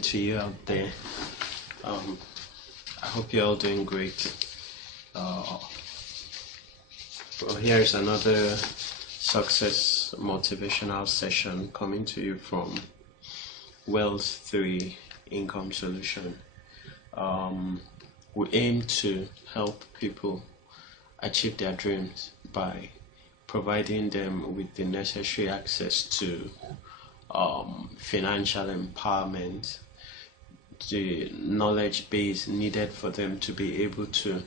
to you out there. Um, I hope you're all doing great. Uh, well, here is another success motivational session coming to you from Wealth 3 Income Solution. We aim to help people achieve their dreams by providing them with the necessary access to financial empowerment, the knowledge base needed for them to be able to,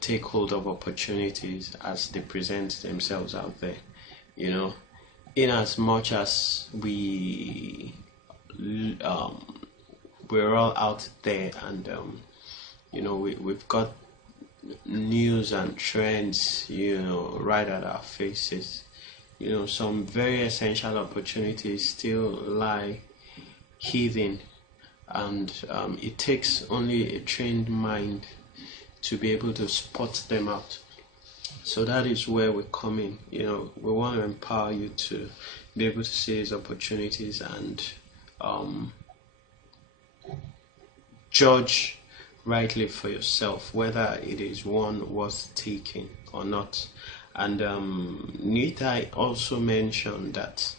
take hold of opportunities as they present themselves out there. In as much as we're all out there, and we've got news and trends, right at our faces. Some very essential opportunities still lie hidden, and it takes only a trained mind to be able to spot them out. So that is where we come in. We want to empower you to be able to see these opportunities and judge rightly for yourself whether it is one worth taking or not. And Nita also mentioned that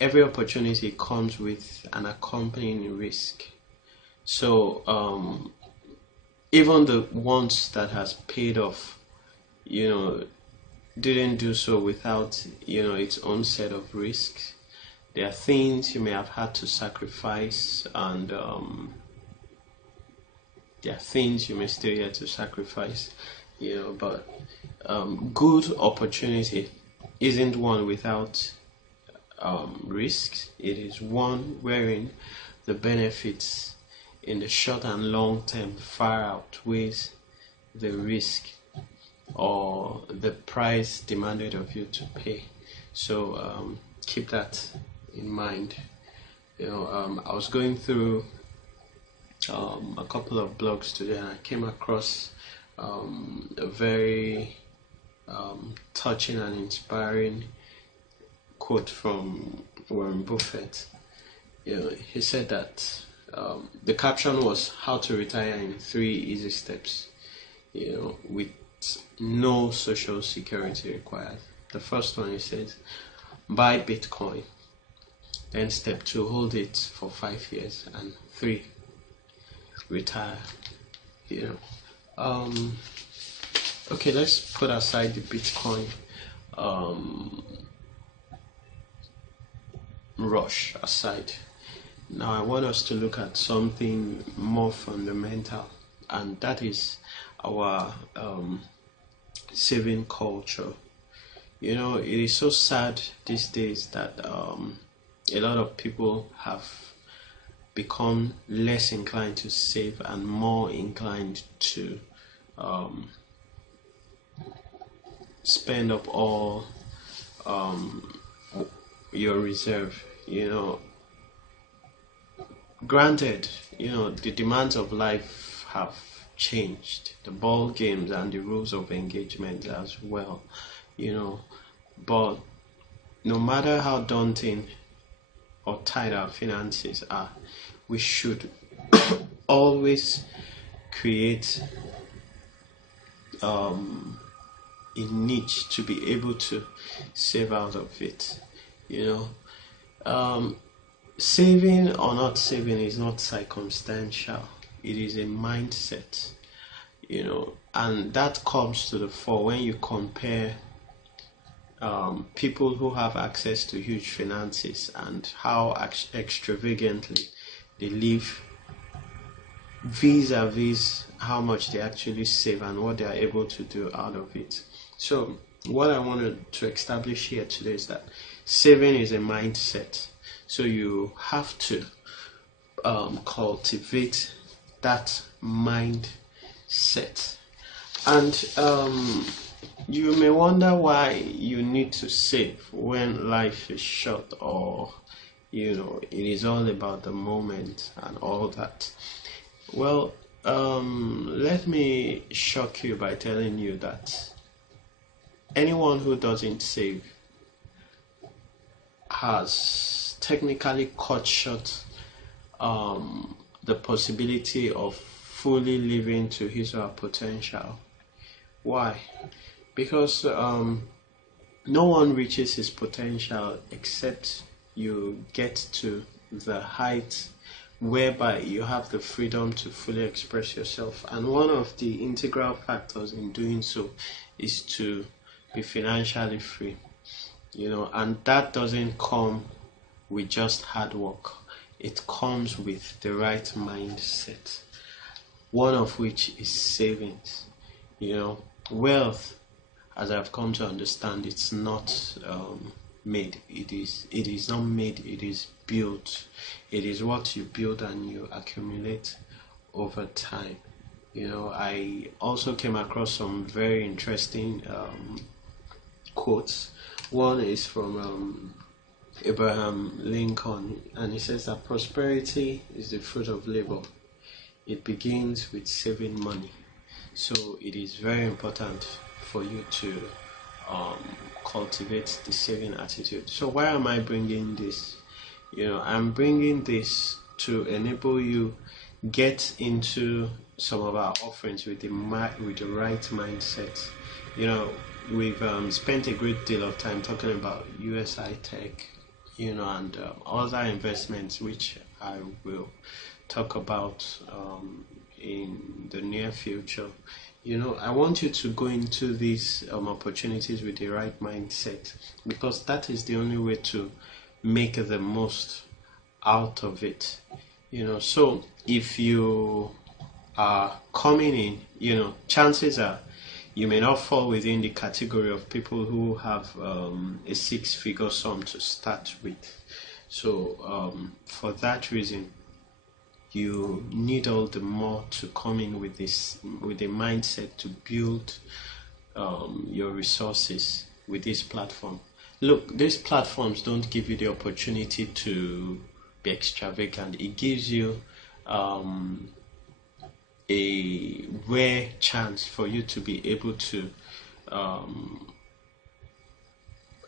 every opportunity comes with an accompanying risk. So even the ones that has paid off, didn't do so without its own set of risks. There are things you may have had to sacrifice, and there are things you may still have to sacrifice, but good opportunity isn't one without risks. It is one wherein the benefits in the short and long term far outweighs the risk or the price demanded of you to pay. So keep that in mind. I was going through a couple of blogs today, and I came across a very touching and inspiring quote from Warren Buffett. He said that the caption was "How to retire in 3 easy steps," with no social security required. The first one, he says, buy Bitcoin. Then step 2, hold it for 5 years, and 3, retire. Okay, let's put aside the Bitcoin rush aside. Now I want us to look at something more fundamental, and that is our saving culture. It is so sad these days that a lot of people have become less inclined to save and more inclined to spend up all your reserve. Granted, the demands of life have changed, the ball games and the rules of engagement as well, but no matter how daunting or tight our finances are, we should always create a niche to be able to save out of it. Saving or not saving is not circumstantial. It is a mindset, and that comes to the fore when you compare people who have access to huge finances and how extravagantly they live vis-a-vis how much they actually save and what they are able to do out of it. So what I wanted to establish here today is that saving is a mindset. So you have to cultivate that mindset. And you may wonder why you need to save when life is short, or it is all about the moment and all that. Well, let me shock you by telling you that anyone who doesn't save has technically cut short the possibility of fully living to his or her potential. Why? Because no one reaches his potential except you get to the height whereby you have the freedom to fully express yourself. And one of the integral factors in doing so is to be financially free, and that doesn't come with just hard work. It comes with the right mindset, one of which is savings. Wealth, as I've come to understand, it's not made. It is not made. It is built. It is what you build and you accumulate over time. I also came across some very interesting quotes. One is from Abraham Lincoln, and he says that prosperity is the fruit of labor. It begins with saving money. So it is very important for you to cultivate the saving attitude. So why am I bringing this? I'm bringing this to enable you get into some of our offerings with the right mindset. We've spent a great deal of time talking about USI-TECH, and other investments which I will talk about in the near future. I want you to go into these opportunities with the right mindset, because that is the only way to make the most out of it. So if you are coming in, chances are you may not fall within the category of people who have a six-figure sum to start with. So for that reason, you need all the more to come in with a mindset to build your resources with this platform. Look, these platforms don't give you the opportunity to be extravagant. It gives you a rare chance for you to be able to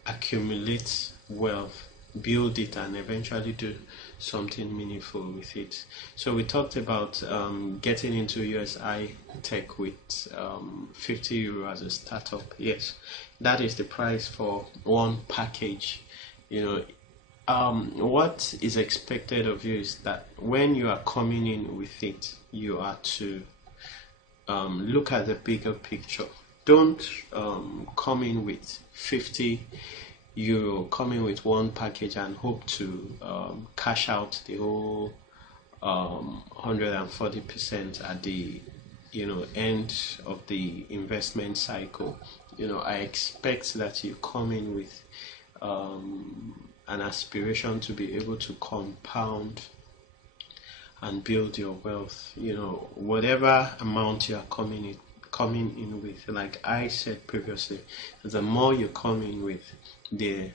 accumulate wealth, build it, and eventually do something meaningful with it. So we talked about getting into USI-TECH with €50 as a startup. Yes, that is the price for one package. What is expected of you is that when you are coming in with it, you are to look at the bigger picture. Don't come in with €50, come in with one package and hope to cash out the whole 140% at the end of the investment cycle. I expect that you come in with an aspiration to be able to compound and build your wealth. Whatever amount you are coming in with, like I said previously, the more you come in with, the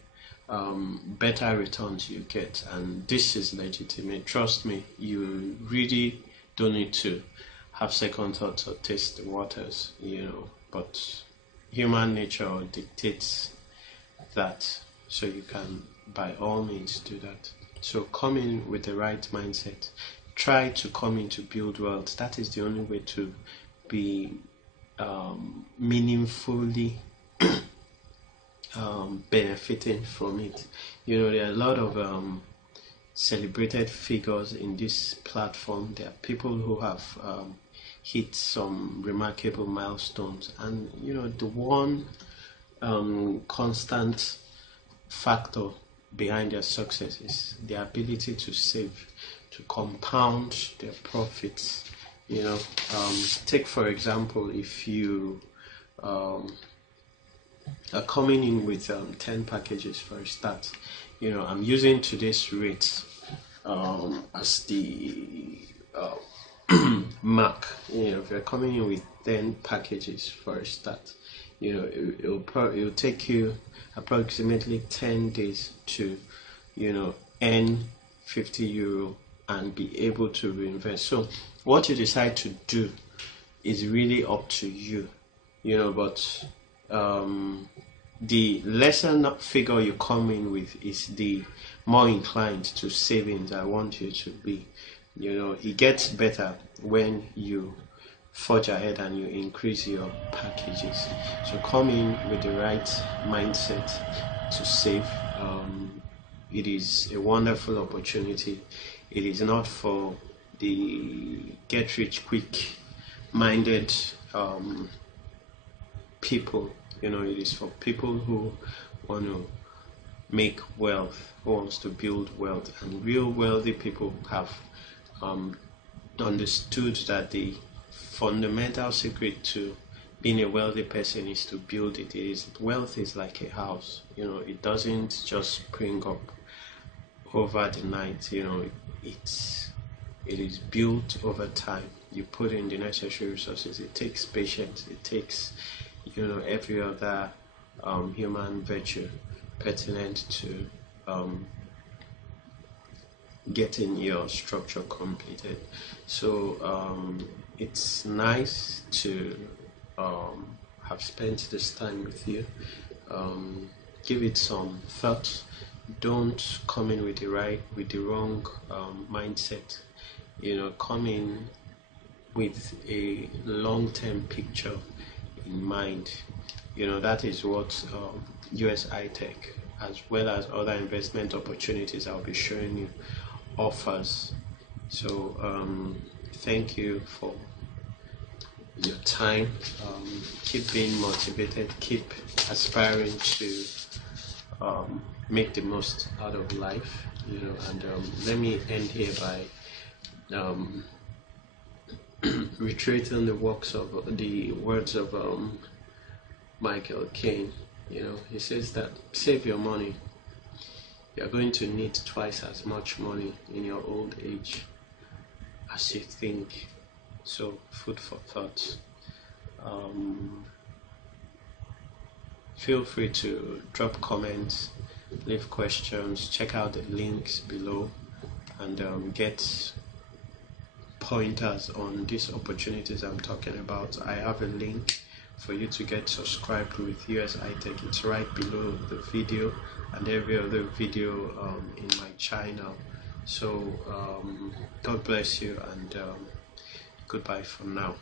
better returns you get, and this is legitimate. Trust me, you really don't need to have second thoughts or taste the waters, but human nature dictates that, so you can by all means do that. So come in with the right mindset. Try to come in to build wealth. That is the only way to be meaningfully benefiting from it. There are a lot of celebrated figures in this platform. There are people who have hit some remarkable milestones, and the one constant factor behind their success is their ability to save, to compound their profits. Take for example, if you are coming in with 10 packages for a start. I'm using today's rates as the mark. If you're coming in with 10 packages for a start, it'll take you approximately 10 days to earn €50 and be able to reinvest. So what you decide to do is really up to you, but the lesser figure you come in with is the more inclined to savings I want you to be. It gets better when you forge ahead and you increase your packages. So come in with the right mindset to save. It is a wonderful opportunity. It is not for the get rich quick minded people. It is for people who want to make wealth, who wants to build wealth. And real wealthy people have understood that the fundamental secret to being a wealthy person is to build it. Wealth is like a house. It doesn't just spring up over the night. It is built over time. You put in the necessary resources. It takes patience. It takes every other human virtue pertinent to getting your structure completed. So it's nice to have spent this time with you. Give it some thought. Don't come in with the wrong mindset. Come in with a long-term picture in mind. That is what USI-TECH, as well as other investment opportunities I'll be showing you, offers. So thank you for your time. Keep being motivated, keep aspiring to make the most out of life. And let me end here by reiterating the words of Michael Caine. He says that save your money. You're going to need twice as much money in your old age as you think. So, food for thought. Feel free to drop comments, leave questions, check out the links below, and get pointers on these opportunities I'm talking about. I have a link for you to get subscribed with USI-TECH. It's right below the video and every other video in my channel. So God bless you, and goodbye for now.